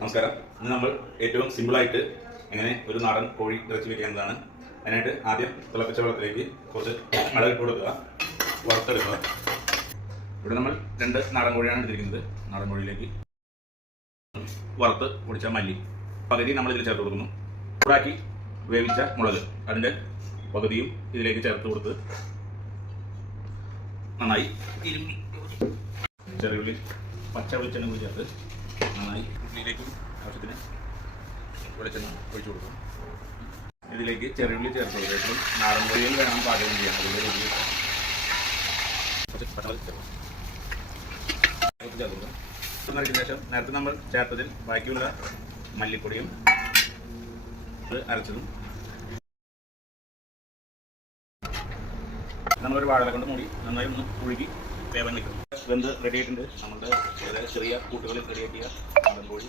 നമസ്കാരം. ഇന്ന് നമ്മൾ ഏറ്റവും സിമ്പിളായിട്ട് എങ്ങനെ ഒരു നാടൻ കോഴി ഇറച്ചി വയ്ക്കുന്നതാണ്. അതിനായിട്ട് ആദ്യം തിളപ്പിച്ച വെള്ളത്തിലേക്ക് കുറച്ച് മുളക് ഇട്ട് കൊടുക്കുക, വറുത്തെടുക്കുക. ഇവിടെ നമ്മൾ 2 നാടൻ കോഴിയാണ് എടുത്തിരിക്കുന്നത്. നാടൻ കോഴിയിലേക്ക് വറുത്ത് പൊടിച്ച മല്ലി പകുതി നമ്മൾ ഇതിൽ ചേർത്ത് കൊടുക്കുന്നു. ചൂടാക്കി വേവിച്ച മുളക് അതിൻ്റെ പകുതിയും ഇതിലേക്ക് ചേർത്ത് കൊടുത്ത് നന്നായി ചെറിയുള്ളി പച്ച വെളിച്ചെണ്ണ കൂടി ചേർത്ത് നന്നായി ഉള്ളിലേക്കും ആവശ്യത്തിന് വെളിച്ചെണ്ണ ഒഴിച്ചു കൊടുക്കും. ഇതിലേക്ക് ചെറിയുള്ളി ചേർത്ത് കൊടുക്കും. നാടൻ കോഴിയിൽ വേണം പാചകം ചെയ്യാൻ. അതിൻ്റെ രുചി പച്ചമുളക് ചേർത്ത് കൊടുക്കും. ശേഷം നേരത്തെ നമ്മൾ ചേർത്തതിൽ ബാക്കിയുള്ള മല്ലിപ്പൊടിയും അരച്ചതും നമ്മളൊരു വാഴല കൊണ്ട് മൂടി നന്നായി ഒന്ന് ഉഴുകി വേവാൻ നിൽക്കും. വെന്ത് റെഡി ആയിട്ടുണ്ട്. നമ്മുടെ ചെറിയ കൂട്ടുകളിൽ റെഡിയാക്കിയ നാടൻ കോഴി.